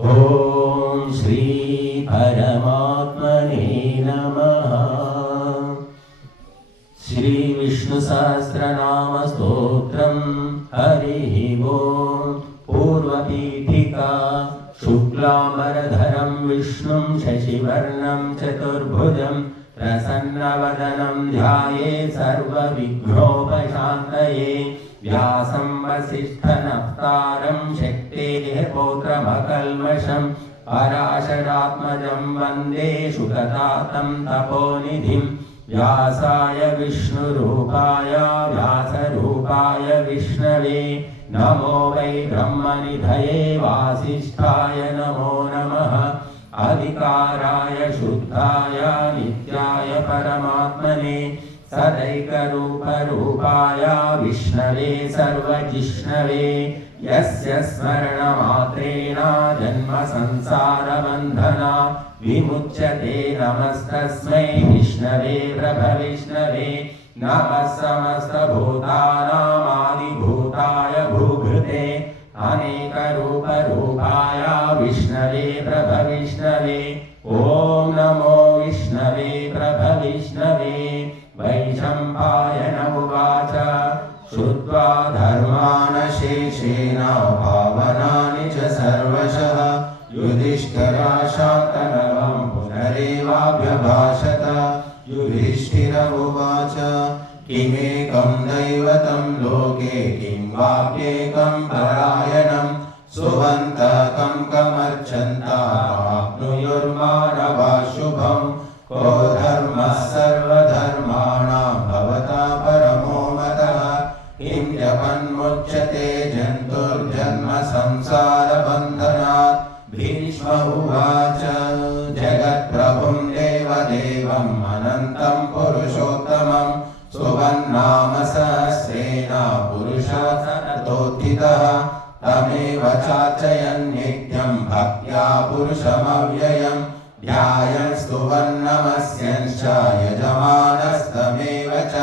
ओम श्री परमात्मने नमः। श्री विष्णु सहस्रनाम स्तोत्रम हरिः ओम। पूर्वपीठिका शुक्लांबरधरं विष्णुं शशिवर्णं चतुर्भुजं प्रसन्नवदनं ध्यायेत् सर्वविघ्नोपशान्तये। व्यासं वसिष्ठनप्तारं शक्तेः पौत्रमकल्मषं पराशरात्मजं वन्दे सुगतातं तपोनिधिं। व्यासाय विष्णुरूपाय व्यासरूपाय विष्णवे नमो वै ब्रह्मनिधये वासिष्ठाय नमो नमः। अधिकाराय शुद्धाय नित्याय परमात्मने सदैकरूपरूपाय विष्णवे सर्वजिष्णवे। यस्य स्मरणमात्रेण जन्मसंसारबन्धनात् विमुच्यते। नमस्तस्मै विष्णवे प्रभविष्णवे। नमः समस्तभूतानामादिभूताय भूभृते अनेकरूपरूपाय विष्णवे प्रभविष्णवे। ॐ नमो विष्णवे प्रभविष्णवे। वैशम्पायन उवाच श्रुत्वा धर्मानशेषेण भावनानि च सर्वशः युधिष्ठिराशान्तनवं पुनरेवाभ्यभाषत। युधिष्ठिर उवाच किमेकं दैवतं लोके किं वाप्येकं परायणं सुवन्तकं कमर्चन्ताप्नुयुर्मानवाशुभम्। को धर्मः सर्वधर्माणां भवता परमो मतः किं जपन्मुच्यते जन्तुर्जन्म संसारबन्धनात्। भीष्म उवाच जगत्प्रभुं देवदेवम् अनन्तं पुरुषोत्तमं सुवन्नाम सहस्रेण पुरुषः ततोत्थितः। तमेव चार्चयन् नित्यं भक्त्या पुरुषमव्ययम् ध्यायन् स्तुवन्नमस्यंश्च यजमानस्तमेव च।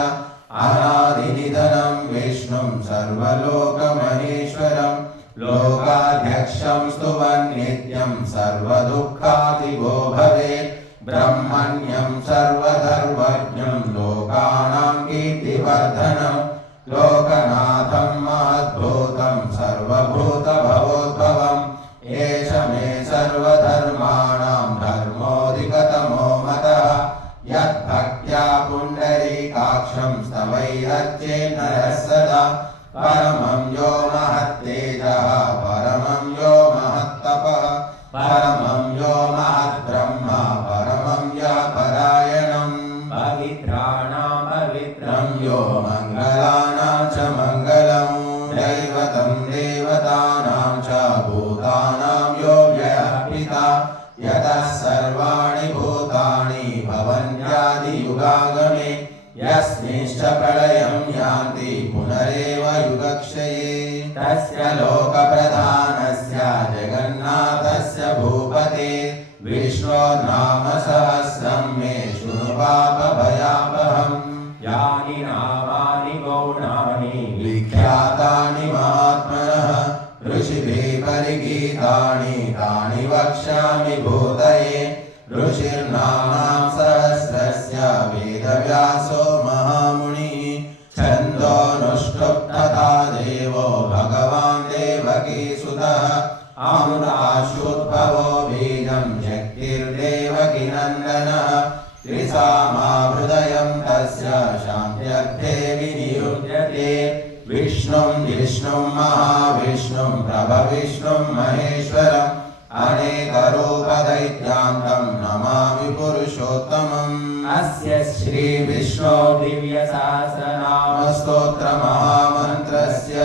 अनादिनिधनं विष्णुं सर्वलोकमहेश्वरं लोकाध्यक्षं स्तुवन् नित्यं सर्वदुःखातिगो भवेत्। ब्रह्मण्यं सर्वधर्मज्ञं लोकानां कीर्तिवर्धनं लोकनाथं महद्भूतं सर्वभूतभवोद्भवम्। एष मे सर्वधर्माणां धर्मोऽधिकतमो मतः यद्भक्त्या पुण्डरीकाक्षं स्तवैरर्चे नरः सदा। परमं यो महत्तेजः परमं यो महत्तपः परमं यो महद्ब्रह्म परमं यः परायणं। पवित्राणां पवित्रं यो मङ्गलानां च मङ्गलं दैवतं देवतानां च भूतानां यो व्ययः पिता। यतः सर्वाणि भूतानि भवन्त्यादियुगागमे यस्मिंश्च प्रलयं यान्ति पुनरेव युगक्षये। तस्य लोकप्रधानस्य जगन्नाथस्य भूपते विष्णोर्नाम सहस्रं मे शृणु पापभयापहम्। यानि नामानि गौणानि विख्यातानि महात्मनः ऋषिभिः परिगीतानि तानि वक्ष्यामि भूतये। ऋषिर्नाम्नां सहस्रस्य वेदव्यासो महामुनिः छन्दोऽनुष्टुप् तथा देवो भगवान् देवकीसुतः। अमृताशुद्भवो बीजं शक्तिर्देवकीनन्दनः त्रिसामाहृदयं तस्य शान्त्यर्थे विनियुज्यते। विष्णुं जिष्णुं महाविष्णुं प्रभविष्णुं महेश्वरम् अनेकरूपदैत्यान्तं नमामि पुरुषोत्तमम्। अस्य श्रीविष्णो दिव्यसहस्रनामस्तोत्रमहामन्त्रस्य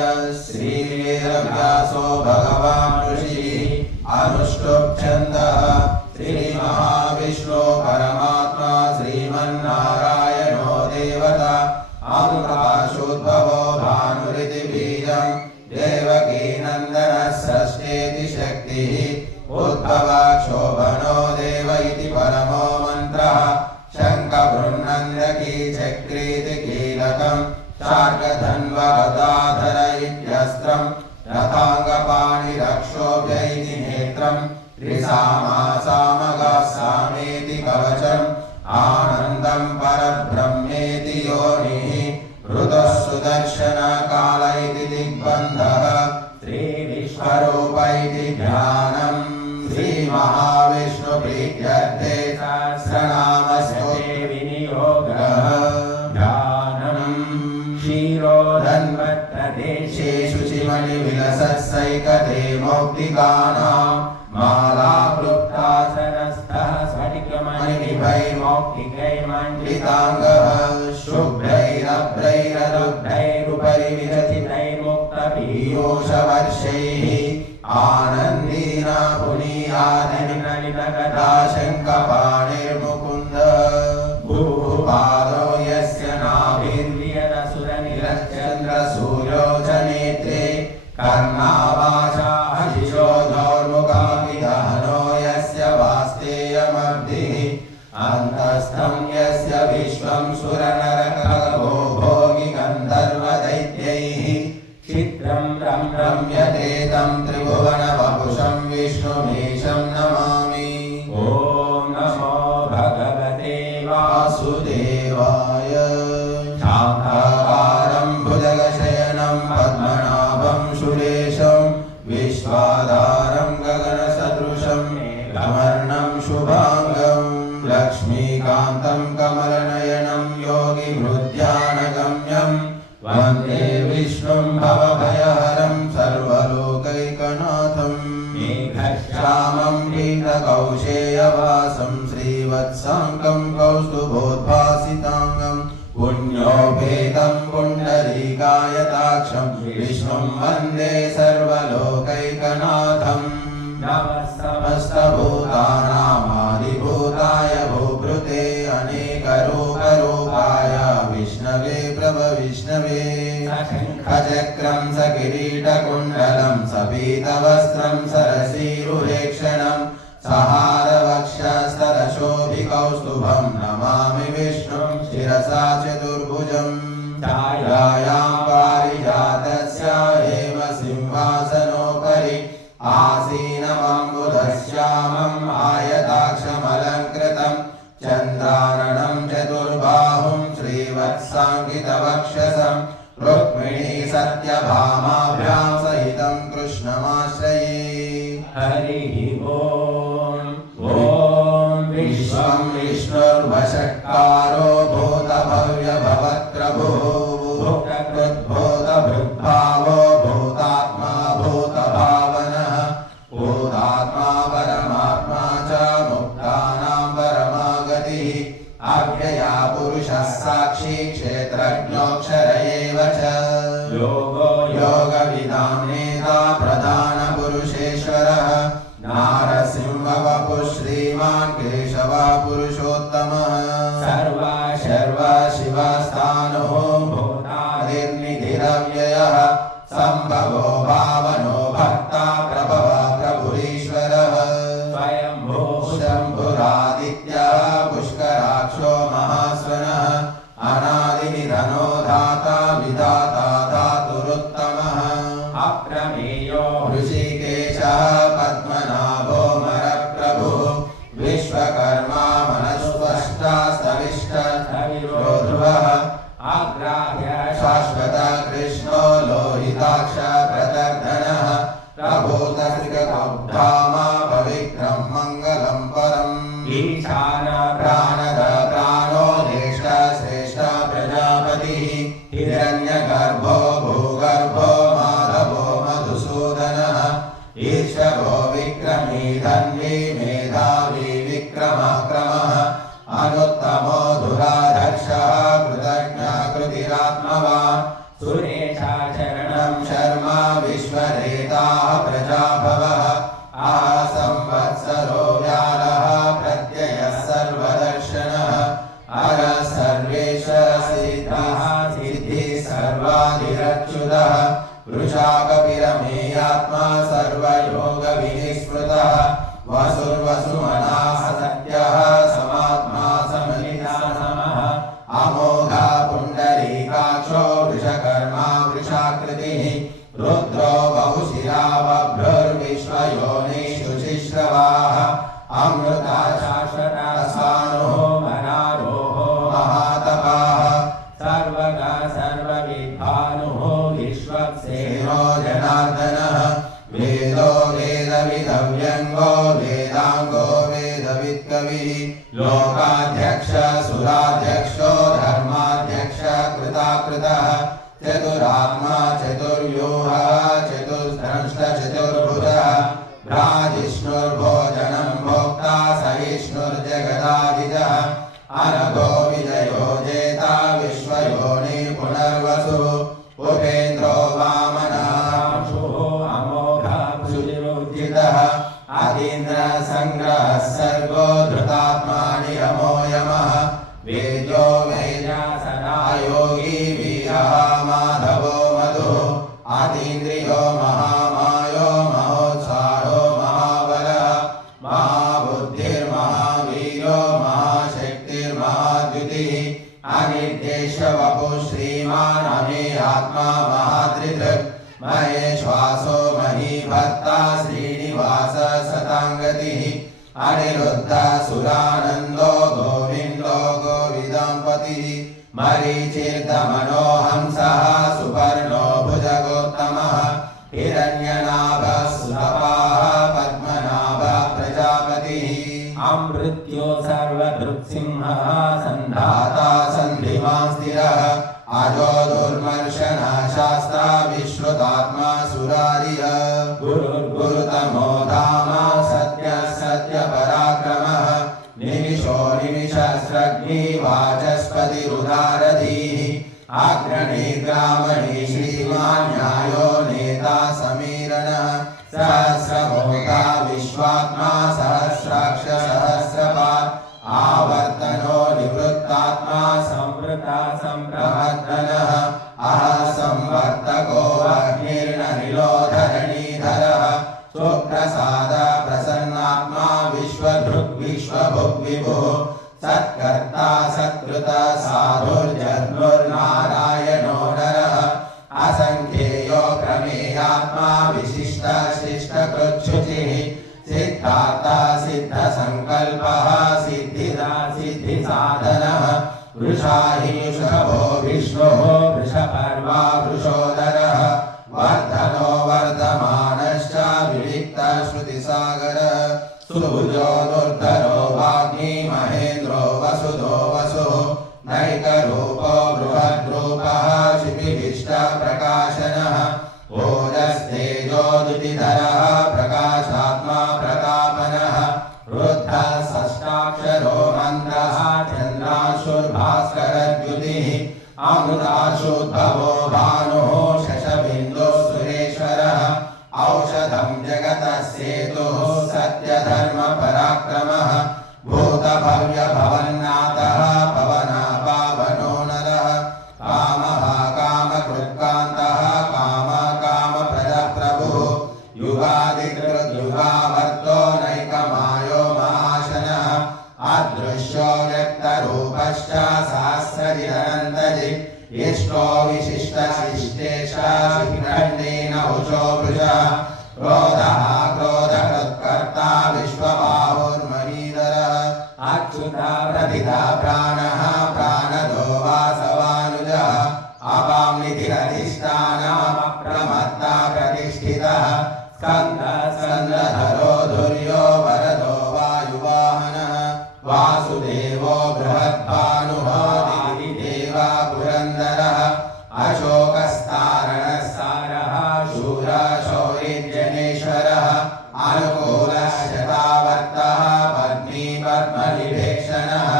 श्रीवेदव्यासो भगवान् ऋषिः अनुष्टुप् छन्दः। श्रीमहाविष्णो परमात्मा श्रीमन्नारायणो देवता अमृताशुद्भवो भानुरिति बीजं देवकीनन्दनः षष्ठेति शक्तिः उद्भवः क्षोभनो देव इति परमो मन्त्रः। शङ्खबृन्नन्दकी चक्रीति कीलकं शार्ङ्गधन्वगदाधर इत्यस्त्रं रथाङ्गपाणिरक्षोभ्य इति नेत्रं सहस्रम् त्रिसामासामगः सामेति कवचम् आनन्दं परब्रह्मेति योनिः ऋतः सुदर्शनकाल इति दिग्बन्धः त्रिविश्वरूप इति ध्यानम् श्रीमहाविष्णुप्रीत्यर्थे सहस्रनामस्तुते विनियोगः ध्यानम् क्षीरोधन्वत्तदेशे शुचिमणिविलसत्सैकते मौक्तिकानां माला क्लुप्ता सरस्तः स्फटिकमणिनिभैर्मौक्तिकैर्मण्डिताङ्गः शुभ्रैरभ्रैररुद्रैरुपरि विरचितैर्मुक्तपीयूषवर्षैः आनन्दीना पुनीयादिनिललितगदा शङ्खपाणिर्मुकुन्द भूपादो यस्य नाभिर्वियदसुरनिरश्चन्द्रसूर्यो च नेत्रे कर्णावाचा शिशो दौर्मुखमपि दहनो यस्य वास्तेयमब्धिः अन्तस्थं यस्य विश्वं सुरनरकगो भोगि गन्धर्वदैत्यैः चित्रं रम्यते तं त्रिभुवनवपुषं विष्णुमीशं नमामि। ॐ नमो भगवते वासुदेवाय। शान्ताकारं भुजगशयनं पद्मनाभं सुरेशं विश्वाधारं गगनसदृशं मेघवर्णं शुभांगं लक्ष्मीकान्तं कमलनयनं योगिहृद्यानगम्यं वन्दे विष्णुं भवभयहरं सर्वलोकैकनाथं मेघश्यामं पीतकौशेयवासं श्रीवत्साङ्कं कौस्तुभोद्भासिताङ्गं पुण्योपेतं पुण्डरीकायताक्षं विष्णुं वन्दे सर्वलोकैकनाथं नमः समस्तभूतानामादिभूताय भूभृते अनेकरूपरूपाय विष्णवे प्रभविष्णवे शङ्खचक्रं सकिरीटकुण्डलं सपीतवस्त्रं सरसीरुहेक्षणं सहारवक्षस्थलशोभिकौस्तुभं नमामि विष्णुं शिरसा चतुर्भुजम् छायायां पारिजातस्य हेमसिंहासनोपरि आसीनमम्बुधश्यामम् आयताक्षमलङ्कृतं चन्द्राननं चतुर्बाहुं श्रीवत्साङ्कितवक्षसं रुक्मिणी सत्यभामाभ्यां सहितं कृष्णमाश्रये। हरिः ॐ। ॐ विश्वं विष्णुर्वषट्कारो भूतभव्यभवत्प्रभुः भूतकृद्भूतभृद्भावो भूतात्मा भूतभावनः भूतात्मा परमात्मा च मुक्तानां परमागतिः अव्यया पुरुषः साक्षी क्षेत्रज्ञोऽक्षर एव च योगो योगविदां नेता प्रधानपुरुषेश्वरः नारसिंहवपुः श्रीमान् केशवः पुरुषोत्तमः सर्वा शर्वा शिवस्थानो भूतादिर्निधिरव्ययः सम्भवो भावनो भक्ता प्रभव प्रभुरीश्वरः स्वयंभू शम्भुरादित्यः पुष्कराक्षो महास्वनः अनादिनिधनो धाता विधाता धातुरुत्तमः अप्रमेयो ऋषिकेशः पद्मनाभो मरप्रभुः विश्वकर्मा मनस्वष्टा स्तविष्टो ध्रुवः आग्राह्य शाश्वत कृष्णो लोहिताक्ष प्रदर्धनः प्रभूतश्रिकधामा पवित्रं मङ्गलं परम् ईशान प्राणद प्राणो ज्येष्ठ श्रेष्ठ प्रजापतिः हिरण्यगर्भो भूगर्भो माधवो मधुसूदनः ईश्वरो विक्रमी धन्वी मेधावी विक्रमक्रमः अनुत्तमो धुराधर्षः कृतज्ञकृतिरात्मवान् सुरेशाचरणं शर्मा विश्वरेताः प्रजाभवः संवत्सरो व्यालः प्रत्ययः सर्वदर्शनः अरः सर्वेश्वर सिद्धः सिद्धिः सर्वाधिरच्युतः वृषाकपिरमेयात्मा सर्वयोगविनिस्मृतः वसुर्वसुमनः सत्यः समात्मा समलितासमः अमोघा पुण्डरीकाक्षो वृषकर्मा वृषाकृतिः रुद्रो बहुशिरा बभ्रुर्विश्वयोनिः शुचिः विश्रवाः अमृता शाश्वता सानुः मनारोः महातपाः सर्वगा सर्वविद्भानुः विश्वक्सेनो जनार्दनः वेदो वेदविदव्यङ्गो वेदाङ्गो वेदवित्कविः लोकाध्यक्ष सुराध्यक्षो धर्माध्यक्ष कृताकृतः चतुरात्मा चतुर्व्यूहः चतुर्द्रष्ट चतुर्भुजः भ्राजिष्णुर्भोजनं भोक्ता सहिष्णुर्जगदादिजः अनघो विजयो जेता विश्वयोनि पुनर्वसुः उपेन्द्रो वामनांशुः अमोघः अतीन्द्रसङ्ग्रहः सर्गो धृतात्मा नियमो यमः वेद्यो वेदासना योगी वीरः माधवो मधुः अतीन्द्रियो महामायो महोत्साहो महाबलः महाबुद्धिर्महावीरो महाशक्तिर्महाद्युतिः अनिर्देशवपुः श्रीमान् अमे आत्मा महाधृतृक् महेश्वासो महीभर्ता श्रीनिवास सताङ्गतिः अनिरुद्धः सुरानन्दो गोविन्दो गोविदाम्पतिः मरीचिर्दमनो हंसः सुपर्णो भुजगोत्तमः हिरण्यनाभः सुतपाः पद्मनाभः प्रजापतिः अमृत्यो सर्वधृत्सिंहः सन्धाता सन्धिमान् स्थिरः अजो दुर्मर्शनः शास्ता विश्रुतात्मा सुरारिः गुरुर्गुरुतमो धाम सत्यः सत्यपराक्रमः निमिषो निमिषस्रग्नि वाचस्पतिरुदारधीः अग्रणी ग्रामणी श्रीमान् न्यायो नेता समीरणः सहस्रभोगा विश्वात्मा सहस्राक्ष सहस्रपात् आवर्तनो निवृत्तात्मा संवृता संप्रवर्तनः अह संवर्तको अग्निर्ननिलोधरणीधरः सुप्रसाद प्रसन्नात्मा विश्वधृक् विश्वभुग्विभुः सत्कर्ता सत्कृत साधुर्जन्मुर्नारायणो नरः असंख्येयो प्रमेयात्मा विशिष्ट शिष्टकृच्छुचिः सिद्धार्था सिद्धसङ्कल्पः सिद्धिदा सिद्धिसाधनः वृषाहि वृषभो विष्णुः वृषपर्वा वृषोदरः वर्धनो वर्धमानश्च विविक्तश्रुतिसागरः सुभुजो दुर्धरो वाग्मी महेन्द्रो वसुधो वसुः नैकरूपो बृहद्रूपः क्षितिविष्टप्रकाशनः ओजस्तेजो द्युतिधरः प्रकाशात्मा प्रतापनः रुद्धः षष्ठाक्षरो मन्त्रः चन्द्रांशुर्भास्करद्युतिः अमृताशुद्भवो भानुः शशबिन्दुः सुरेश्वरः औषधं जगतः सेतुः सत्यधर्मपराक्रमः भूतभव्यभवन्नाथः पवनः पावनो नरः कामः कामकृत्कान्तः कामप्रदप्रभुः युगादिकृद्युगावर्तो नैकमायो महाशनः अदृश्यो व्यक्तरूपश्च सहस्रजिदनन्तजित् इष्टो विशिष्टशिष्टेशाखण्डेन उचो वृषः क्रोधः क्रोधकृत्कर्ता विश्वबाहुर्महीधरः अच्युता प्रतिधा प्राणः प्राणदो वासवानुजः अपाम्निधिरधिष्ठानमप्रमत्ता प्रतिष्ठितः स्कन्दः स्कन्दधरो धुर्यो वरदो वायुवाहनः वासुदेवो बृहद्भानुः दिविदेवा पुरन्दरः अशोकस्तारणः सारः शूरः शौरिर्जनेश्वरः अनुकूलः शतावर्तः पद्मी पद्मविभीषणः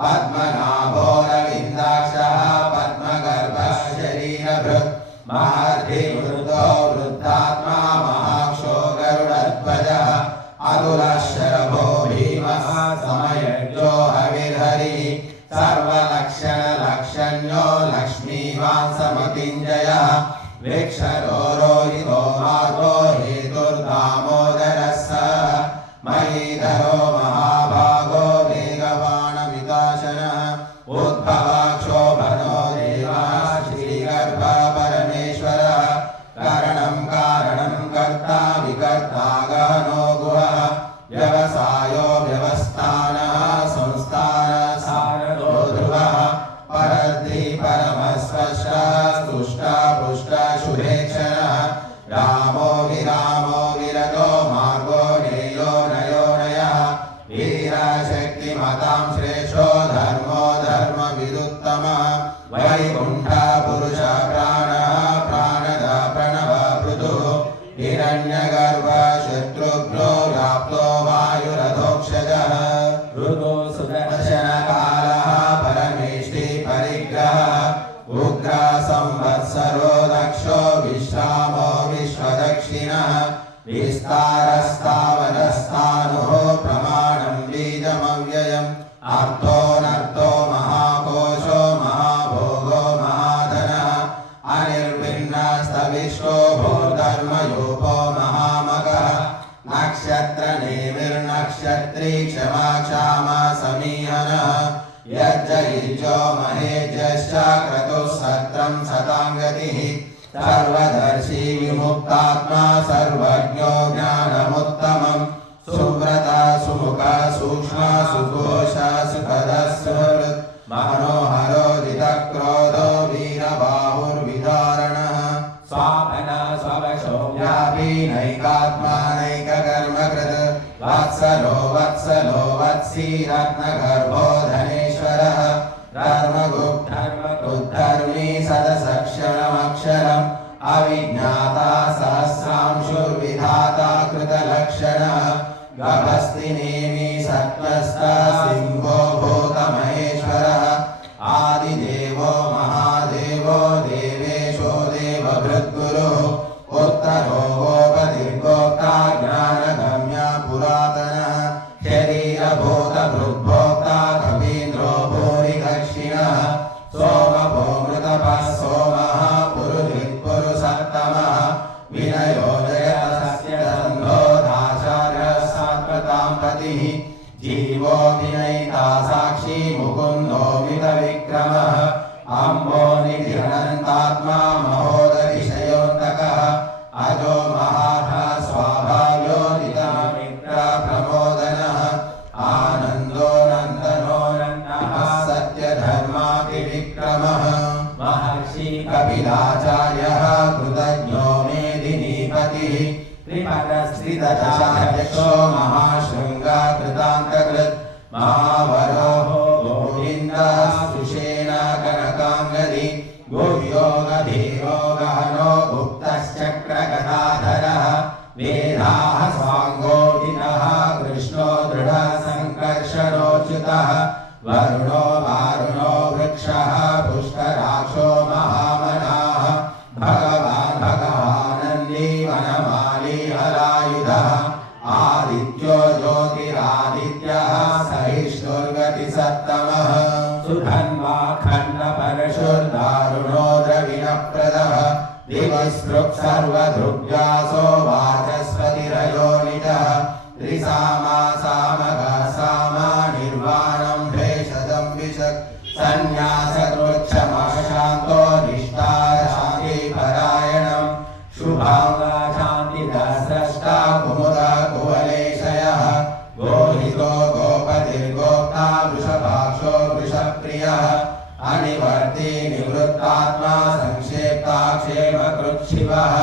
पद्मनाभो रविन्दाक्षः पद्मगर्भः शरीरभृत् महर्षिवृद्धो वृद्धात्मा महाक्षो गरुडध्वजः अतुलः शरभो भीमः समयज्ञो हविर्हरिः सर्वलक्षणलक्षण्यो लक्ष्मीवान् समतिञ्जयः वृक्षरो रोहितो मार्गो हेतुर्दामोदरः सः नक्षत्र नेमिर्नक्षत्री क्षमा क्षामा समीहनः यज्जयुज्यो महेज्यश्च क्रतुः सत्रं सताङ्गतिः सर्वदर्शी विमुक्तात्मा सर्वज्ञो ज्ञानमुत्तमम् सुव्रता सुमुखा सूक्ष्मा सुघोषा सुखदः सुहृत् मनोहरो जितक्रोधो वीरबाहुर्विदारणः स्वापना स्ववशो व्यापी नैकात्मा नैककर्मकृत् वत्सलो वत्सी रत्नगर्भो धनेश्वरः धर्मगुप्धर्मी सदसक्षरमक्षरम् अविज्ञाता सहस्रांशुर्विधाता कृतलक्षणः गभस्तिनेमि सत्त्वस्ता सिंहो भूतमहेश्वरः आदिदेवो महादेवो देवेशो देवभृद्गुरुः उत्तरो गोपतिर्गोप्ता ज्ञानगम्य पुरातनः शरीरभूतभृद्भोक्ता कवीन्द्रो भूरिदक्षिणः सोमभो मृतपः सोमः पुरुषित्पुरुषत्तमः विनयो जयतस्य सन्धो दाचार्यः सात्वतां पतिः जीवो विनयिता साक्षी मुकुन्दो मितविक्रमः अम्बो निधिरनन्तात्मा महोदरिशयोऽन्तकः अजो महार्हः स्वाभाव्यो नितमित्रप्रमोदनः आनन्दो नन्दनो नन्दः सत्यधर्मातिविक्रमः महर्षि कपिलाचार्यः कृतज्ञो मेदिनीपतिः त्रिपदस्त्रिदशाध्यक्षो महाशृङ्गा कृतान्तकृत् महावरो गोविन्दः सुषेण कनकाङ्गदी गुह्यो गहनो गुप्तश्चक्रगदाधरः वेदाः स्वाङ्गोदितः कृष्णो दृढसङ्कर्षणोच्युतः वरुणो वारुणो वृक्षः पुष्कराक्षो महामनाः भगवानन्दी वनमाली हलायुधः आदित्यो ज्योतिरादित्यः सहिष्णुर्गतिसत्तमः सुधन्वा खण्डपरशुर्दारुणो द्रविणप्रदः दिवस्पृक् सर्वदृग्व्यासो वाचस्पतिरयोनितः त्रिसामा सामगः सामा निर्वाणं भेषजं विशक् सन्न्यासकृच्छमशान्तो निष्ठा शान्तिपरायणं शुभाङ्गा शान्तिदस्रष्टा कुमुदा कुवलेशयः गोहितो गोपतिर्गोप्ता वृषभाक्षो वृषप्रियः अनिवर्ती निवृत्तात्मा संक्षेप्ताक्षेमकृच्छिवः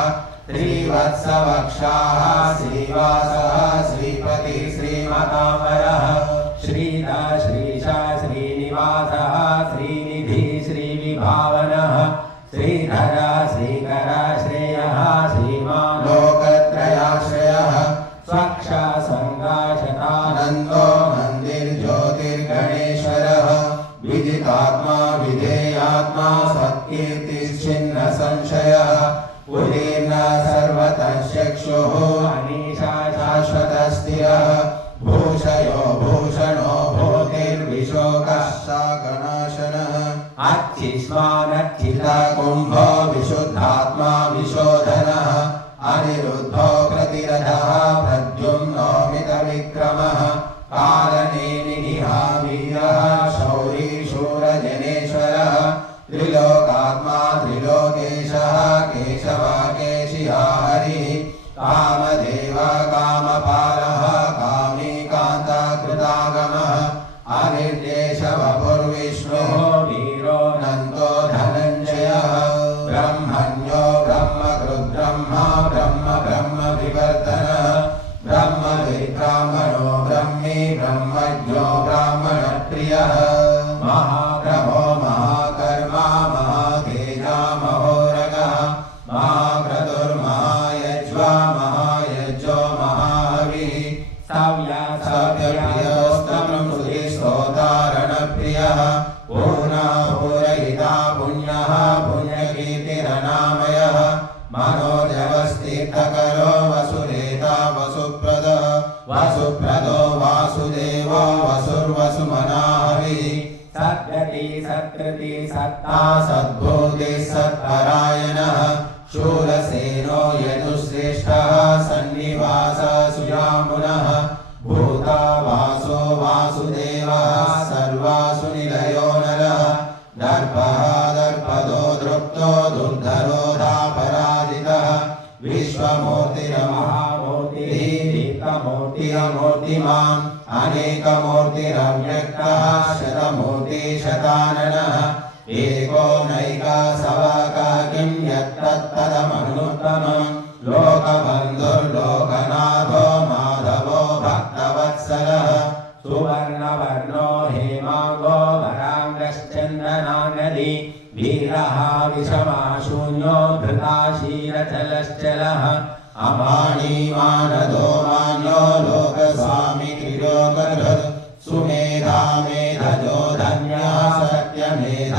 श्रीवत्सवक्षाः श्रीवासः श्रीपति श्रीमताम्बरः श्रीदा श्रीशा श्रीनिवासः श्रीनिधि श्रीविभावनः श्रीधरा श्रीकरा श्रेयः श्रीमान् लोकत्रयाश्रयः स्वक्षा सङ्गाशतानन्दो मन्दिर्ज्योतिर्गणेश्वरः विदितात्मा विधेयात्मा सत्कीर्तिश्चिन्न संशयः उदीर्ण सर्वतः चक्षुः अनीशा शाश्वतस्थिरः भूषयो भूषणो भूतिर्विशोकः शाकनाशनः अच्छिष्मानच्चिता कुम्भो विशुद्धात्मा विशोधनः अनिरुद्धो प्रतिरथः प्रद्युम्नो मितविक्रमः कालनेमिनिहावीरः शौरी शूरजनेश्वरः त्रिलोकात्मा त्रिलोकेशः केशव केशिहा हरिः कामदेव कामपालः कामी कान्ताकृतागमः अनिर्देशवपुर्विष्णुः वीरो नन्दो धनञ्जयः ब्रह्मण्यो ब्रह्मकृद्ब्रह्मा ब्रह्म ब्रह्म विवर्तनः ब्रह्मविद्ब्राह्मणो ब्रह्मी ब्रह्मज्ञो ब्राह्मणप्रियः महाक्रमो महाकर्मा महातेजा महोरगः महाक्रतुर्महायज्वा महायज्ञो महाहविः सव्यप्रियोस्तमं सुधिस्तोतारणप्रियः पूर्णः पूरयिता पुण्यः पुण्यकीर्तिरनामयः मनोजवस्तीर्थकरो वसुरेता वसुप्रदः वसुप्रदो वासुदेवो वसुर्वसुमनाहविः सद्गति सत्कृति सत्ता सद्भूतिः सत्परायणः शूरसेनो यजुश्रेष्ठः सन्निवासः सुजामुनः भूता वासो वासुदेवः सर्वासु निलयो नरः दर्पः दर्पदो दृप्तो दुर्धरो धापराजितः विश्वमूर्तिरमहामूर्तिः दीप्तमूर्तिरमूर्तिमान् अनेकमूर्तिरव्यक्तः शतमूर्ति शताननः एको नैकासवका किं यत्तत्तदमनुत्तमम् लोकबन्धुर्लोकनाथो माधवो भक्तवत्सलः सुवर्णवर्णो हेमाङ्गो वराङ्गश्चन्दनानदी वीरः विषमाशून्यो धृताशीरचलश्चलः अमानी मानदो मान्यो लोकस्वामी त्रिलोकधृत् सुमेधा मेधजो धन्यः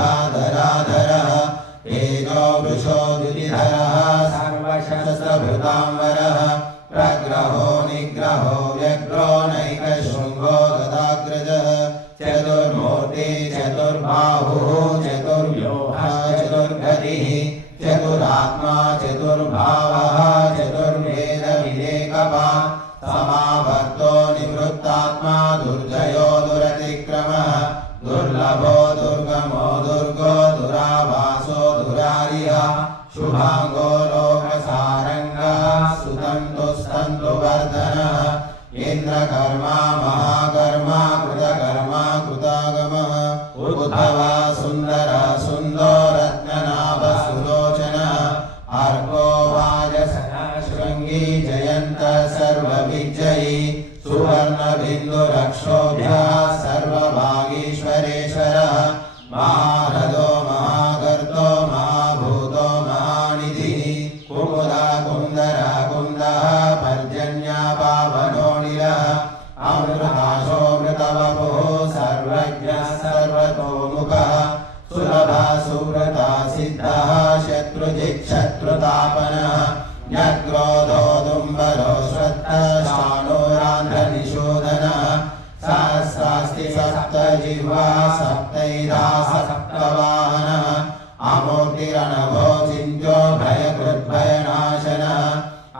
सत्यमेधाधराधरः तेजो वृषो द्युतिधरः सर्वशस्त्रभृताम्बरः प्रग्रहो निग्रहो व्यग्रो नैकशृङ्गो गदाग्रजः चतुर्मूर्ति चतुर्बाहुः चतुर्व्यूहः चतुर्गतिः चतुरात्मा चतुर्भावः चतुर्वेदविवेकवान् समावर्तो निवृत्तात्मा दुर्जयो दुरतिक्रमः दुर्लभो दुर्गमो दुर्गो दुरावासो दुरारिः शुभांगो लोकसारङ्गः सुतन्तुस्तन्तुवर्धनः इन्द्रकर्मा महाकर्मा कृतकर्मा कृतागमः उद्धवः सुन्दरः सुन्दो रत्ननाभः सुलोचनः अर्को वाजसनः शृङ्गी जयन्तः सर्वविजयी सुवर्णबिन्दुरक्षोभ्यः सर्वभागीश्वरेश्वरः महारथो महागर्तो महाभूतो महानिधिः कुमुदा कुन्दरः कुन्दः पर्जन्यः पावनोऽनिलः अमृताशोऽमृतवपुः सर्वज्ञः सर्वतोमुखः सुलभः सुव्रता सिद्धः शत्रुजिच्छत्रुतापनः न्यग्रोधो दुम्बरो श्रद्धः शाणोरान्ध्रनिशोधनः सहस्रास्ति सप्तजिह्वा सप्तैधा सप्तवाहनः अमूर्तिरणभो चिन्त्यो भयकृद्भयनाशनः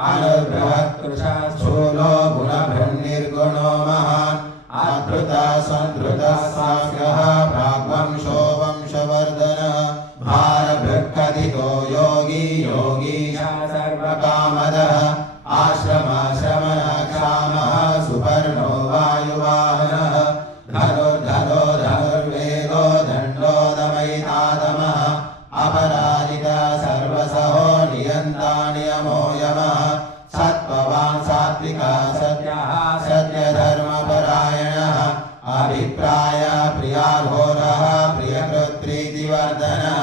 अनुर्बृहत्कृशः स्थूलो गुणभृन्निर्गुणो महान् अधृतः सधृतः साग्रः प्राग्वंशो वंशवर्धनः भारभृक्कथितो योगी योगीशः सर्वकामदः आश्रमशमनक्षामः सुपर्णो वायुवाहनः धनुर्धरो धनुर्वेदो दण्डो दमयितादमः अपराजितः सर्वसहो नियन्ता नियमो यमः सत्त्ववान् सात्विकः सत्यः सत्यधर्मपरायणः अभिप्राय प्रियाघोरः प्रियकृत्प्रीतिवर्धनः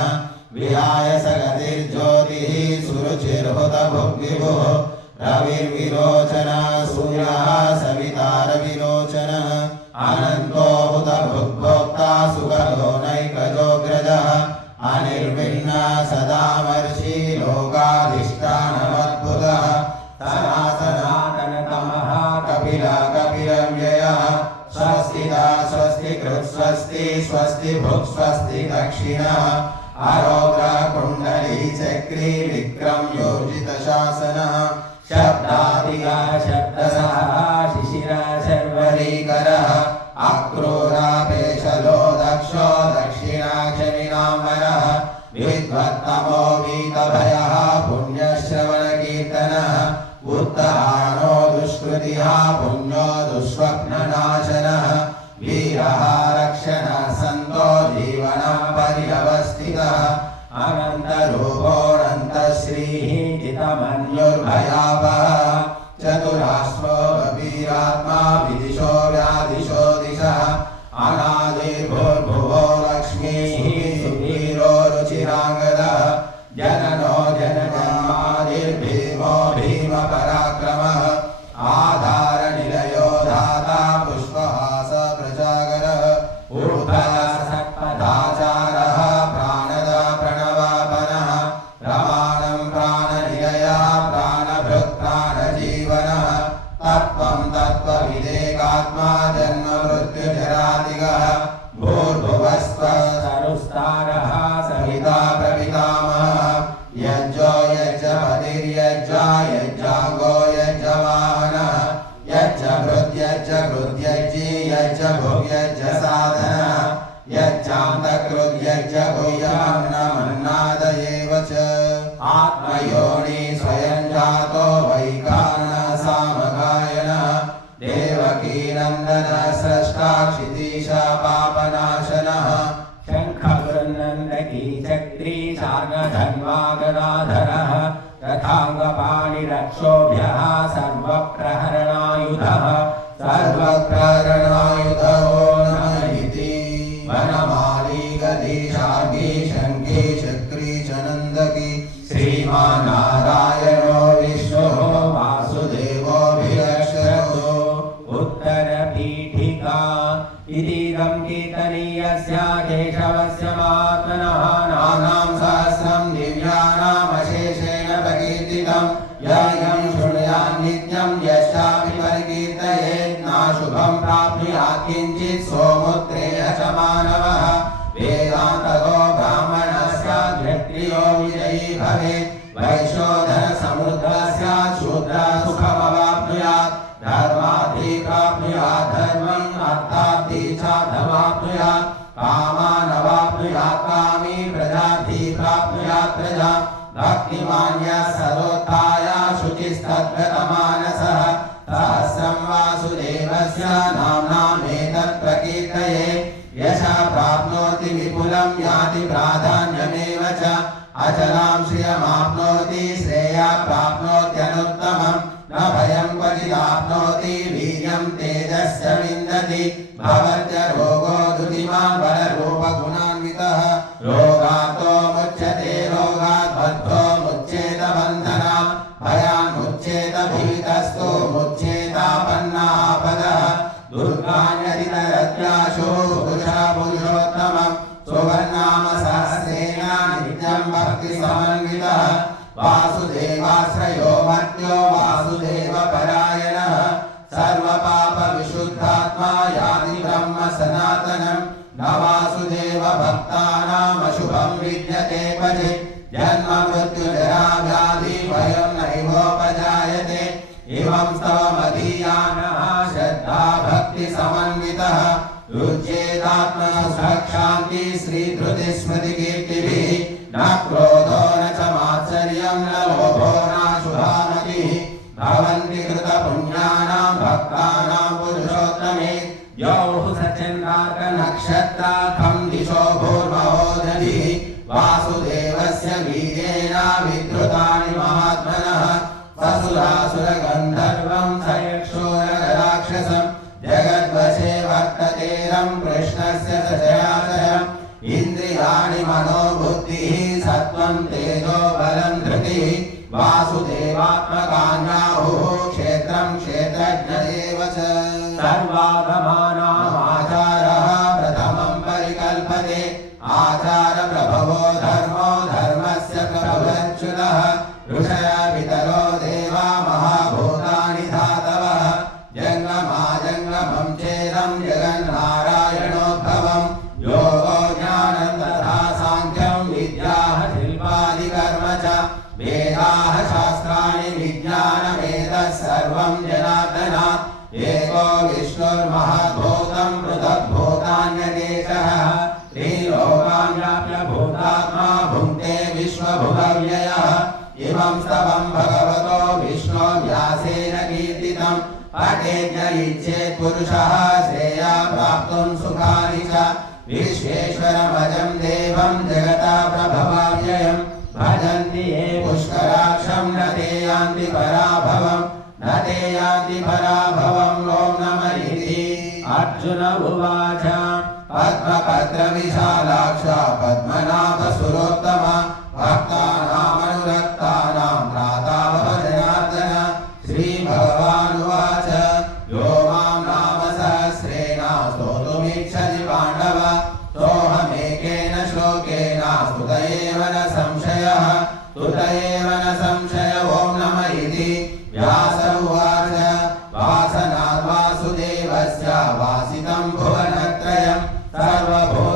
विहाय सगतिर्ज्योतिः सुरुचिर्हुतभुग्विभुः रविर्विरोचनः सूर्यः सवितारविरोचनः अनन्तो हुतभुग्भोक्ता सुगतो नैकजोऽग्रजः अनिर्विण्णः सदामर्षि लोकाधिष्ठानमद्भुतः सनातनतमः कपिलः कपिलव्ययः स्वस्तिदा स्वस्तिकृत् स्वस्ति स्वस्ति भुक् स्वस्ति दक्षिणः आरोग्र कुण्डली चक्री विक्रम योजित शासनः शब्दादिगा शब्दसः शिशिरः शर्वरीकरः अक्रूरापेशलो दक्षो दक्षिणाक्षमिनाम्बरः विद्वत्तमो वीतभयः पुण्यश्रवणकीर्तनः उत्तरायणो दुष्कृतिः पुण्यो दुःस्वप्ननाशनः वीरः रक्षणः सन्तो जीवनं पर्यवस्थितः अनन्तरूपोऽनन्तश्रीः जितमन्युर्भयापः चतुराश्रो वीरात्मा विदिशो व्याधिशो दिशः अनादिर्भुर्भुवो लक्ष्मीः सुवीरो रुचिराङ्गदः जननो जनजन्मादिर्भीमो भीमपराक्रमः आधारनिलयो धाता पुष्पहास प्रजागरः ऊर्ध्वः सत्पदाचारः प्राणदा प्रणवापनः प्रमाणं प्राणनिलयः प्राणभृत् प्राणजीवनः तत्त्वं तत्त्वविदेकात्मा जन्ममृत्युजरादिगः भूर्भुवस्वः सरुस्तारः सविता प्रपितामहः यज्जो यज्जपतिर्यज्जा यज्जाङ्गो यज्जवाहनः यज्जभृत् कृद्यज्ज कृद्यज्जी यज्ज भुव्यज्ज साधन यज्जान्तकृद्यज्ज भुव्यमन्नमन्नादयेव च आत्मयोनि स्वयं जातो वैकानसामगायनः देवकीनन्दन स्रष्टा क्षितीशा पापनाशनः शङ्खवृन्नन्दकी चक्री सार्गधन्वा गदाधरः रथाङ्गपाणिरक्षोभ्यः सर्वप्रहरणायुधः सर्वप्रहरणायुधो नमः इति वनमाली गदीशार्गी शङ्की चक्री च नन्दकी श्रीमान्नारायणो विष्णुः वासुदेवोऽभिरक्षतु उत्तरपीठिका इतीदं कीर्तनीयस्य केशवस्य महात्मनः नानां सहस्रं दिव्यानामशेषेण प्रकीर्तितं यं शृणुयात् नित्यं यश्चापि परिकीर्तयेत् नाशुभं प्राप्नुयात् किञ्चित् सोमुत्रेय च मानवः वेदान्तको ब्राह्मणस्य क्षत्रियो विजयी भवेत् वैश्योधनसमृद्धस्य शूद्रसुखमवाप्नुयात् धर्मार्थी प्राप्नुयात् धर्मं अर्थार्थी च धर्माप्नुयात् कामानवाप्नुयात् कामी प्रजार्थी प्राप्नुयात् प्रजा भक्तिमान्य सरोत्थाय शुचिस्तद्गतमानसः सहस्रं वासुदेवस्य नाम्नामेतत् प्रकीर्तये यशः प्राप्नोति विपुलं याति प्राधान्यमेव च अचलां श्रियमाप्नोति श्रेयः प्राप्नोत्यनुत्तमम् न भयं क्वचिदाप्नोति वीर्यं तेजस्य विन्दति भवत्य रोगो दुतिमान् बलरूपगुणान्वितः रोगातो मुच्यते रोगात् बद्धो मुच्येत बन्धनात् भयान् मुच्येत भीतस्तो मुच्येतापन्नापदः दुर्गान्यतितरत्याशो पुरुषः पुरुषोत्तमम् सुवर्णाम सहस्रेण नित्यं भक्तिसमन्वितः वासुदेवाश्रयो मर्त्यो वासुदेवपरायणः सर्वपापविशुद्धात्मा याति ब्रह्म सनातनं न वासुदेव भक्तानामशुभं विद्यते क्वचित् जन्म मृत्युजरा व्याधि भयं नैवोपजायते इमं स्तवमधीयानः श्रद्धा भक्तिसमन्वितः युज्येदात्मसुखशान्ति श्रीधृतिस्मृतिकीर्तिभिः न क्रोधो न च मात्सर्यं न लोभो नाशुभामतिः भवन्ति कृतपुण्यानां भक्तानां पुरुषोत्तमे यौः सचन्द्रार्कनक्षत्राखं दिशो भूर्महोदधिः वासुदेवस्य वीर्येण विद्रुतानि महात्मनः ससुरासुरगन्धर्वं सयक्षोरगराक्षसं जगद्वशे वर्ततेरं कृष्णस्य सचराचरम् इन्द्रियाणि मनोबुद्धिः सत्त्वं तेजो बलं धृतिः वासुदेवात्मकान्याहुः क्षेत्रं क्षेत्रज्ञ एव च सर्वागमानामाचारः प्रथमं परिकल्पते आचारप्रभवो धर्मो धर्मस्य प्रभवच्युतः ऋषयः पितरो देवा महाभूतानि धातवः जङ्गमाजङ्गमं चेदं जगन्नारायणोद्भवम् योगो ज्ञानं तथा साङ्ख्यं विद्याः शिल्पादिकर्म च वेदाः शास्त्राणि विज्ञानमेतत् सर्वं जनार्दनात् एको विष्णुर्महद्भूतं पृथग्भूतान्यदेशः त्रिलोकान् व्याप्य भूतात्मा भुङ्क्ते विश्वभुगव्ययः इमं स्तवं भगवतो विष्णो व्यासेन कीर्तितं पठेद्य इच्छेत् पुरुषः श्रेया प्राप्तुं सुखानि च विश्वेश्वरमजं देवं जगता प्रभवाव्ययम् भजन्ति ये पुष्कराक्षं न ते यान्ति पराभवम् न ते यान्ति पराभवम् ॐ नमः इति अर्जुन उवाच पद्मपत्रविशालाक्ष पद्मनाभसुरोत्तम भक्तानामनुरक्तानां भ्राता जनार्दन श्रीभगवानुवाच यो मां नाम सहस्रेण स्तोतुमिच्छति पाण्डव सोऽहमेकेन श्लोकेन स्तुत एव न संशयः स्तुत एव न संशय ॐ नमः इति व्यास उवाच वासनात् वासुदेवस्य वासितं भुवनत्रयं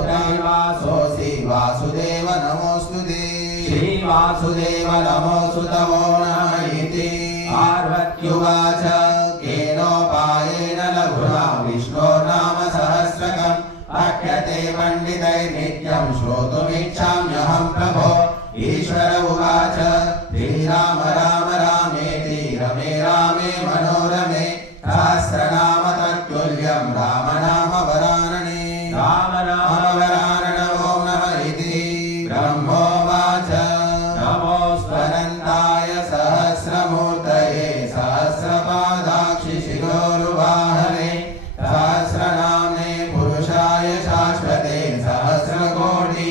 सर्वभूतनिवासोऽसि वासुदेव नमोऽस्तु ते श्रीवासुदेव नमोऽस्तु तवो नमः इति पार्वत्युवाच केनोपायेन लघुना विष्णोर्नाम सहस्रकम् पठ्यते पण्डितैर्नित्यं श्रोतुमिच्छाम्यहं प्रभो ईश्वर उवाच श्रीराम राम रामेति रमे रामे मनोरमे सहस्रनाम तत्तुल्यं राम नाम वरानने राम नाम वरानन ॐ नमः इति ब्रह्मोवाच नमोऽस्त्वनन्ताय सहस्रमूर्तये सहस्रपादाक्षि शिरोरुवाहवे सहस्रनाम्ने पुरुषाय शाश्वते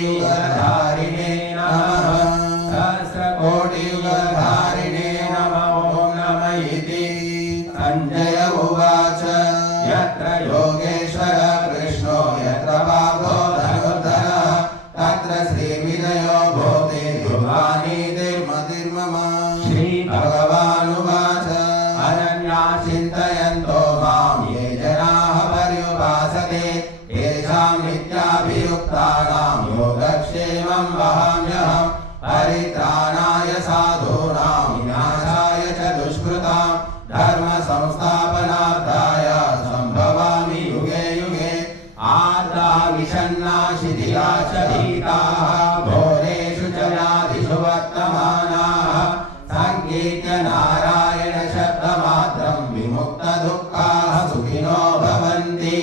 सहस्रकोटियुगधारिणे नमः सहस्रकोटियुगधारिणे नमः ॐ नमः इति संजय उवाच यत्र योगेश्वर कृष्णो यत्र पार्थो धनुर्धरः तत्र श्रीविजयो भूते युगानीतिर्मतिर्मम श्रीभगवानुवाच अनन्या चिन्तयन्तो मां ये जनाः पर्युपासते तेषां नित्याभियुक्तानां योगक्षेमं वहाम्यहम् परित्राणाय साधूनां विनाशाय च दुष्कृतां धर्म संस्थापनार्थाय सम्भवामि युगे युगे आर्ता विषण्णा शिथिला च भीताः घोरेषु च व्याधिषु वर्तमानाः सङ्कीर्त्य नारायण शब्दमात्रं विमुक्तदुःखाः सुखिनो भवन्ति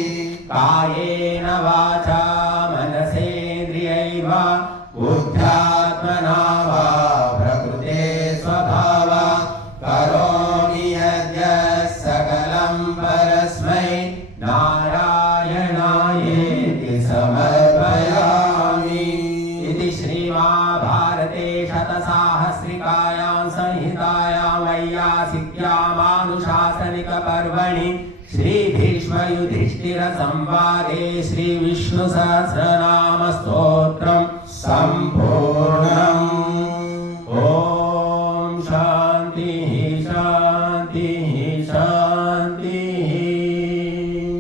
कायेन वाचा मनसेन्द्रियैर्वा बुद्ध्यात्मना वा प्रकृते स्वभावात् करोमि यद्यत् सकलं परस्मै नारायणायेति समर्पयामि इति श्रीमहाभारते शतसाहस्रिकायां संहितायां वैयासिक्यामानुशासनिकपर्वणि श्रीभीष्मयुधिष्ठिरसंवादे श्रीविष्णुसहस्रनामस्तोत्रम्